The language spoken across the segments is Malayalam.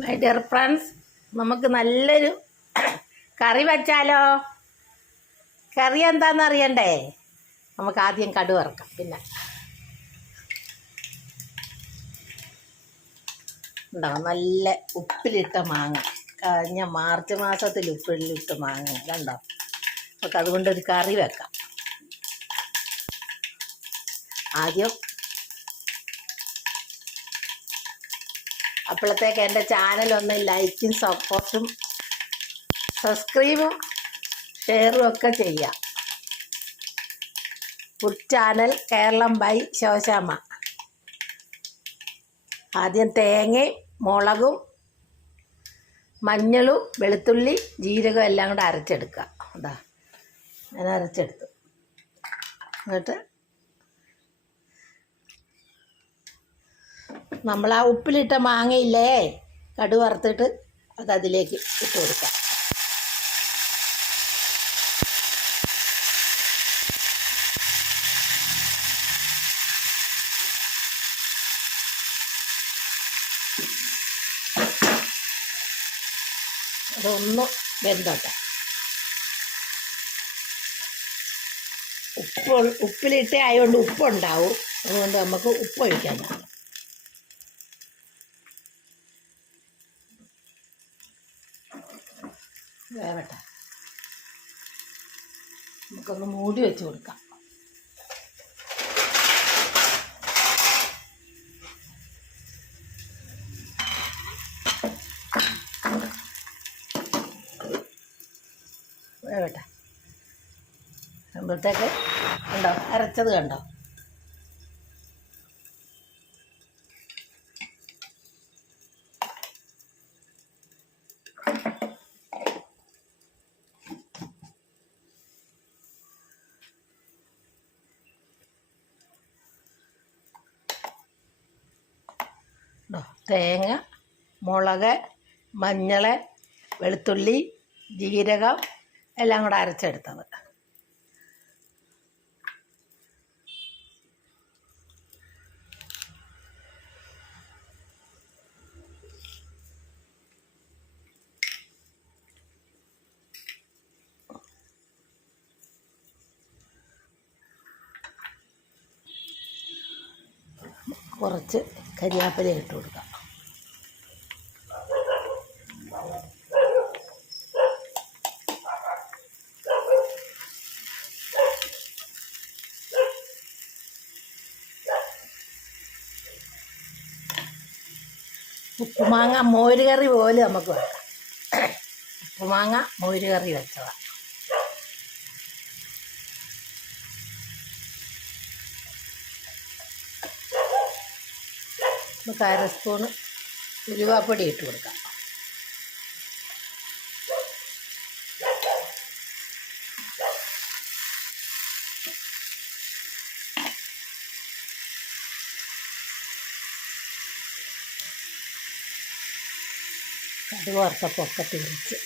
മൈ ഡിയർ ഫ്രണ്ട്സ് നമുക്ക് നല്ലൊരു കറി വെച്ചാലോ? കറി എന്താണെന്ന് അറിയണ്ടേ? നമുക്ക് ആദ്യം കടു ഇറക്കാം പിന്നെ. ഉണ്ടാവും നല്ല ഉപ്പിലിട്ട മാങ്ങ. കഴിഞ്ഞ മാർച്ച് മാസത്തിൽ ഉപ്പിലിട്ട മാങ്ങ. കണ്ടോ? നമുക്ക് അതുകൊണ്ടൊരു കറി വെക്കാം. ആദ്യം അപ്പോഴത്തേക്ക് എന്റെ ചാനലൊന്ന് ലൈക്കും സപ്പോർട്ടും സബ്സ്ക്രൈബും ഷെയറും ഒക്കെ ചെയ്യാം. Food channel Keralam by Shoshama ആദ്യം തേങ്ങയും മുളകും മഞ്ഞളും വെളുത്തുള്ളി ജീരകം എല്ലാം കൂടെ അരച്ചെടുക്കുക. അതാ ഞാൻ അരച്ചെടുത്തു. എന്നിട്ട് നമ്മൾ ആ ഉപ്പിലിട്ട മാങ്ങയില്ലേ? കടു വറുത്തിട്ട് അത് അതിലേക്ക് ഇട്ട് കൊടുക്കാം. അതൊന്ന് വെന്തോട്ടെ. ഉപ്പ് ഉപ്പിലിട്ടേ ആയതുകൊണ്ട് ഉപ്പുണ്ടാവും. അതുകൊണ്ട് നമുക്ക് ഉപ്പ് ഒഴിക്കാൻ വേവട്ടെ. നമുക്കൊന്ന് മൂടി വെച്ച് കൊടുക്കാം. വേവട്ടെ. ആകുമ്പോഴത്തേക്ക് കണ്ടോ? അരച്ചത് കണ്ടോ? ദോ, തേങ്ങ മുളക് മഞ്ഞൾ വെളുത്തുള്ളി ജീരകം എല്ലാം കൂടെ അരച്ചെടുത്തത്. കുറച്ച് കരിയാപ്പില ഇട്ട് കൊടുക്കാം. ഉപ്പുമാങ്ങ മോര് കറി പോലെ നമുക്ക് വെക്കാം. ഉപ്പുമാങ്ങ മോര് കറി വെച്ചതാണ് നമുക്ക് അര സ്പൂണ് ഉലുവാപ്പൊടി ഇട്ട് കൊടുക്കാം. കടുക് വറുത്തപ്പൊക്കെ തിരിച്ച്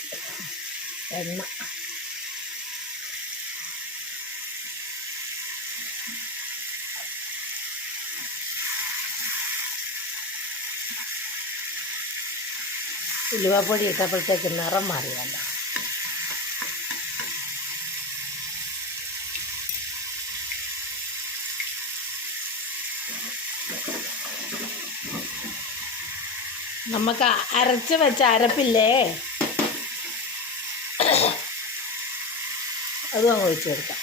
എണ്ണ. ഉലുവാപ്പൊടി ഇട്ടപ്പോഴത്തേക്ക് നിറം മാറിയല്ല നമുക്ക് അരച്ച് വെച്ച അരപ്പില്ലേ? അതും അങ്ങ് ഒഴിച്ചു കൊടുക്കാം.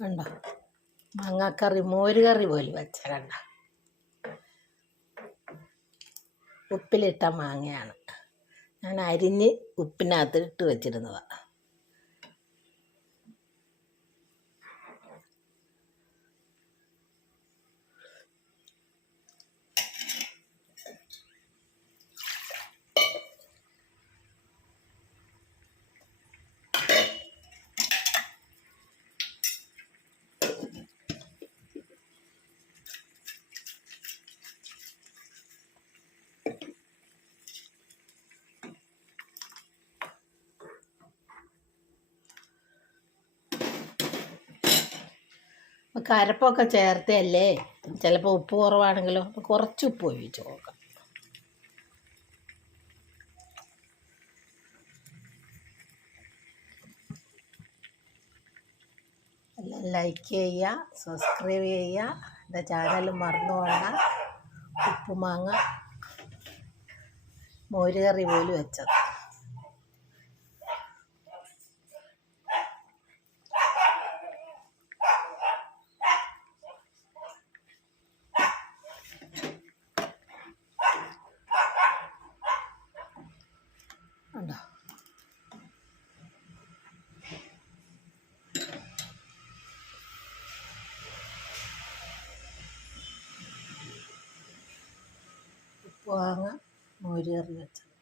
കണ്ടോ? മാങ്ങാക്കറി മോര് കറി പോലെ വെച്ച കണ്ട? ഉപ്പിലിട്ട മാങ്ങയാണ്. ഞാൻ അരിഞ്ഞ് ഉപ്പിനകത്ത് ഇട്ട് വെച്ചിരുന്നതാണ് നമുക്ക് അരപ്പൊക്കെ ചേർത്തല്ലേ ചിലപ്പോൾ ഉപ്പ് കുറവാണെങ്കിലോ? അപ്പോൾ കുറച്ച് ഉപ്പ് ഒഴിച്ച് നോക്കാം എല്ലാം ലൈക്ക് ചെയ്യുക സബ്സ്ക്രൈബ് ചെയ്യുക. എന്റെ ചാനൽ മറന്നു ഉപ്പുമാങ്ങ മോരുകറി പോലും വെച്ചത്. ഉപ്പുമാങ്ങ മോരുകറി വെച്ചത്.